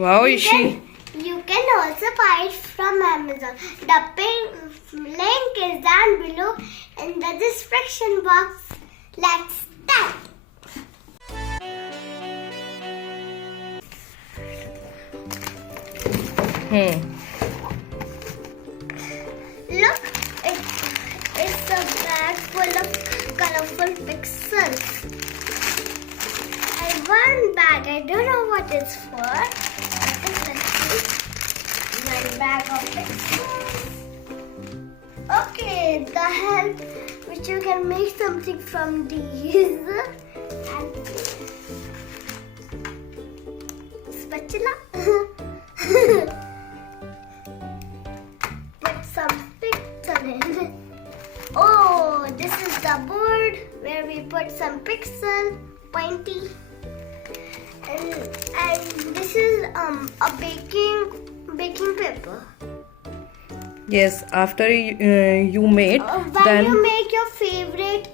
Wow, Ishi. You can also buy it from Amazon. The link is down below in the description box. Let's start. Look, it's a bag full of colorful pixels. One bag, I don't know what it's for. One bag of pixels. Okay, the help which you can make something from these. And spatula. Put some pixel in. Oh, this is the board where we put some pixel, pointy. And this is a baking paper. Yes, after you made, When you make your favorite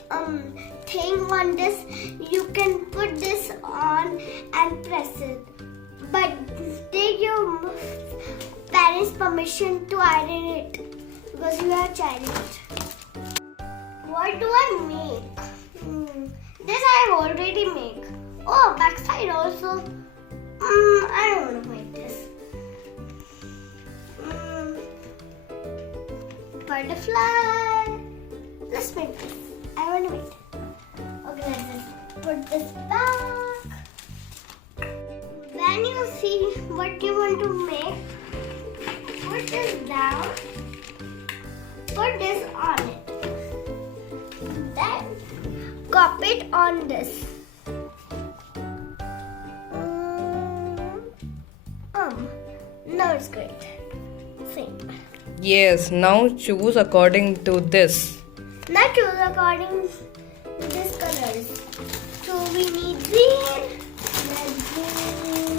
thing on this, you can put this on and press it. But take your parents' permission to iron it because you are child. What do I make? This I already make. Oh, backside also. I don't want to make this. Butterfly. Let's make this. I want to make. Okay, let's just put this back. When you see what you want to make, put this down. Put this on it. Then copy it on this. Now it's great. Same. yes, now choose according to this. Now choose according to this colors. So we need green. Let's green.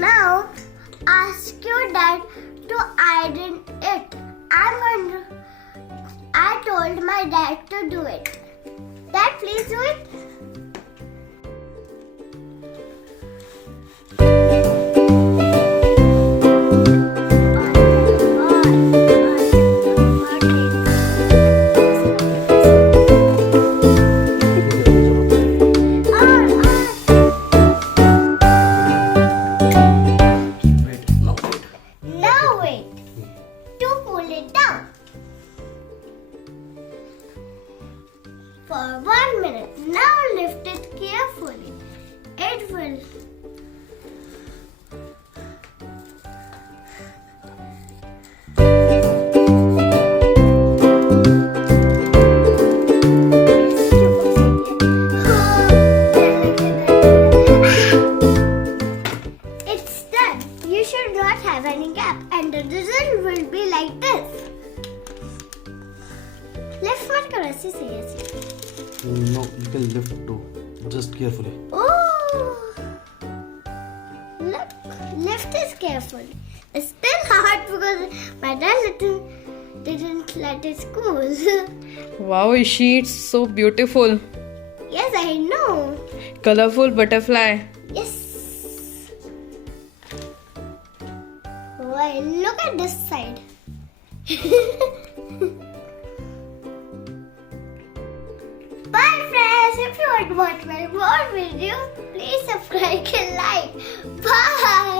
Now ask your dad to iron it. I told my dad to do it. Dad, please do it. Now wait to pull it down for 1 minute. Now should not have any gap, and the result will be like this. Lift मत करो ऐसे सही ऐसे. No, you can lift too. Just carefully. Oh, look, lift is careful. It's still hard because my dad didn't let it cool. Wow, Ishi, it's so beautiful. Yes, I know. Colorful butterfly. Yes. Well, look at this side. Bye friends, if you want to watch my more videos, please subscribe and like. Bye.